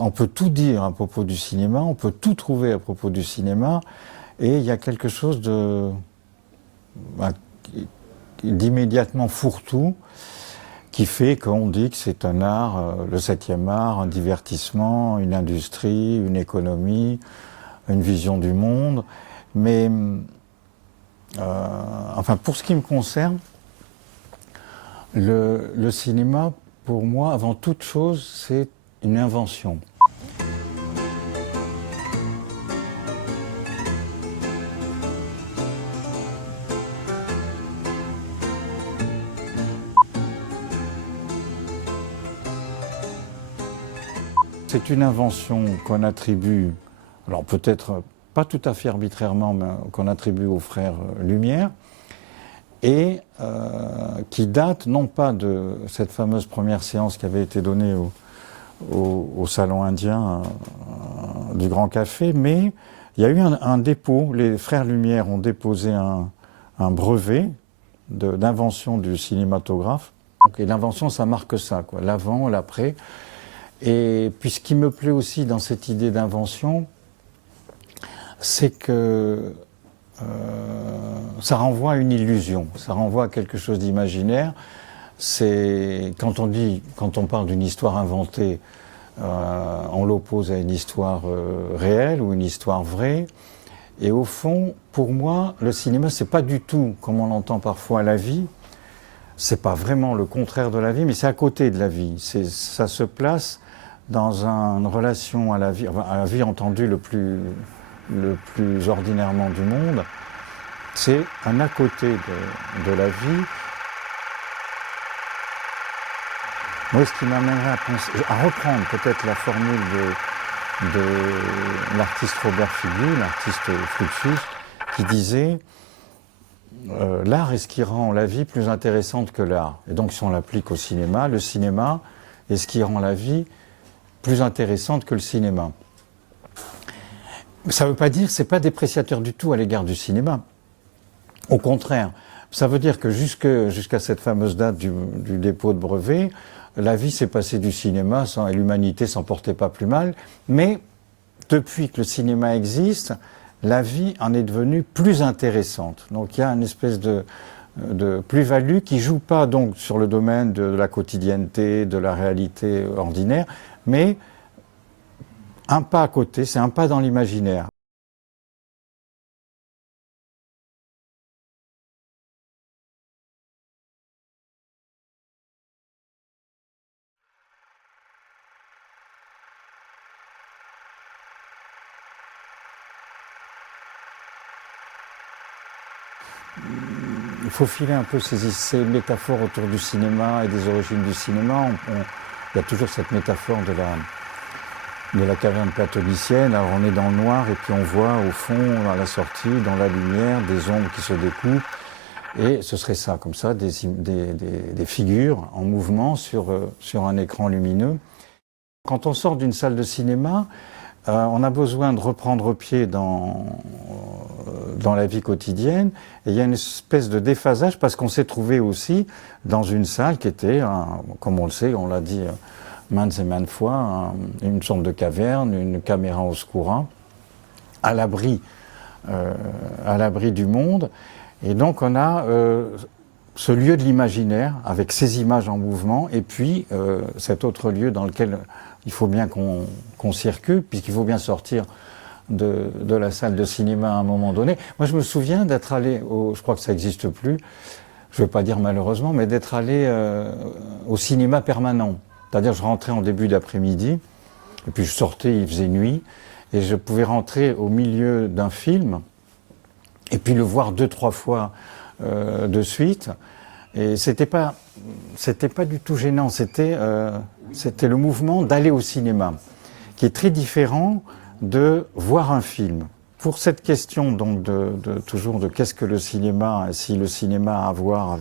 On peut tout dire à propos du cinéma, on peut tout trouver à propos du cinéma, et il y a quelque chose bah, d'immédiatement fourre-tout qui fait qu'on dit que c'est un art, le 7e art, un divertissement, une industrie, une économie, une vision du monde. Mais enfin, pour ce qui me concerne, le cinéma, pour moi, avant toute chose, c'est une invention. C'est une invention qu'on attribue, alors peut-être pas tout à fait arbitrairement, mais qu'on attribue aux frères Lumière, et qui date non pas de cette fameuse première séance qui avait été donnée au salon indien du Grand Café, mais il y a eu un dépôt, les frères Lumière ont déposé un brevet d'invention du cinématographe. Et l'invention, ça marque ça, quoi, l'avant, l'après. Et puis ce qui me plaît aussi dans cette idée d'invention, c'est que ça renvoie à une illusion, ça renvoie à quelque chose d'imaginaire. C'est quand on parle d'une histoire inventée, on l'oppose à une histoire réelle ou une histoire vraie. Et au fond, pour moi, le cinéma, c'est pas du tout, comme on l'entend parfois, la vie. C'est pas vraiment le contraire de la vie, mais c'est à côté de la vie. Ça se place dans une relation à la vie entendue le plus ordinairement du monde. C'est un à côté de la vie. Moi, ce qui m'amènerait à reprendre peut-être la formule de l'artiste Robert Figuy, l'artiste Fluxus, qui disait l'art est ce qui rend la vie plus intéressante que l'art. Et donc, si on l'applique au cinéma, le cinéma est ce qui rend la vie plus intéressante que le cinéma. Ça ne veut pas dire, c'est pas dépréciateur du tout à l'égard du cinéma. Au contraire, ça veut dire que jusqu'à cette fameuse date du dépôt de brevet, la vie s'est passée du cinéma et l'humanité s'en portait pas plus mal. Mais depuis que le cinéma existe, la vie en est devenue plus intéressante. Donc il y a une espèce de plus-value qui joue pas donc sur le domaine de la quotidienneté, de la réalité ordinaire, mais un pas à côté, c'est un pas dans l'imaginaire. Il faut filer un peu ces métaphores autour du cinéma et des origines du cinéma. Il y a toujours cette métaphore de la caverne platonicienne. Alors on est dans le noir et puis on voit au fond, à la sortie, dans la lumière, des ombres qui se découpent. Et ce serait ça, comme ça, des figures en mouvement sur un écran lumineux. Quand on sort d'une salle de cinéma, on a besoin de reprendre pied dans la vie quotidienne. Et il y a une espèce de déphasage parce qu'on s'est trouvé aussi dans une salle qui était, comme on le sait, on l'a dit maintes et maintes fois, une sorte de caverne, une caméra oscura, à l'abri du monde. Et donc on a ce lieu de l'imaginaire avec ces images en mouvement et puis cet autre lieu dans lequel il faut bien qu'on circule puisqu'il faut bien sortir de la salle de cinéma à un moment donné. Moi je me souviens d'être allé, je crois que ça n'existe plus, je ne veux pas dire malheureusement, mais d'être allé au cinéma permanent. C'est-à-dire je rentrais en début d'après-midi et puis je sortais, il faisait nuit et je pouvais rentrer au milieu d'un film et puis le voir 2-3 fois de suite. Et c'était pas du tout gênant, c'était le mouvement d'aller au cinéma, qui est très différent de voir un film. Pour cette question donc toujours de qu'est-ce que le cinéma, si le cinéma a à voir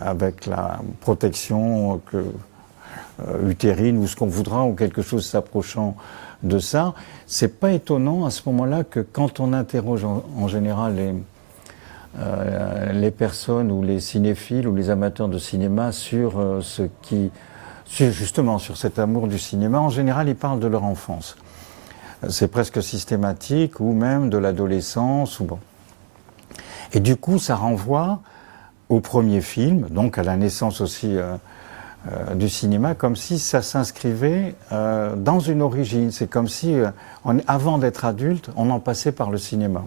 avec la protection utérine ou ce qu'on voudra ou quelque chose s'approchant de ça, c'est pas étonnant à ce moment-là que quand on interroge en général les personnes ou les cinéphiles ou les amateurs de cinéma sur ce Justement, sur cet amour du cinéma, en général, ils parlent de leur enfance. C'est presque systématique, ou même de l'adolescence. Bon. Et du coup, ça renvoie au premier film, donc à la naissance aussi du cinéma, comme si ça s'inscrivait dans une origine. C'est comme si, avant d'être adulte, on en passait par le cinéma.